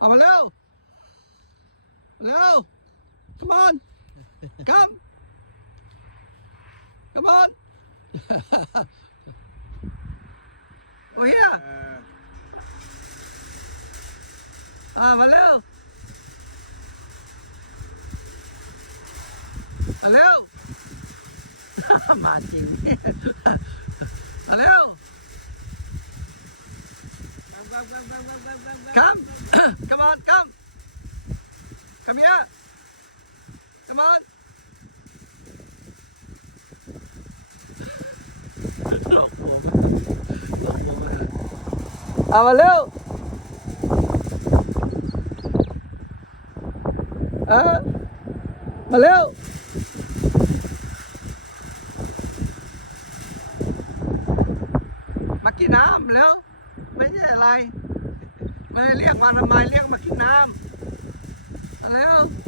Oh, hello. Hello. Come on. Come. Come on. oh, yeah. Ah, hello. Hello. Martin. hello. Go, go, go, go, go, go, go. Come here. Come on. หลอกผมหลอกผมเอามาเร็วเออมาเร็วมากินน้ำแล้ว ไม่ใช่อะไรไม่ได้เรียกมาทำไมเรียกมากิน 来啊。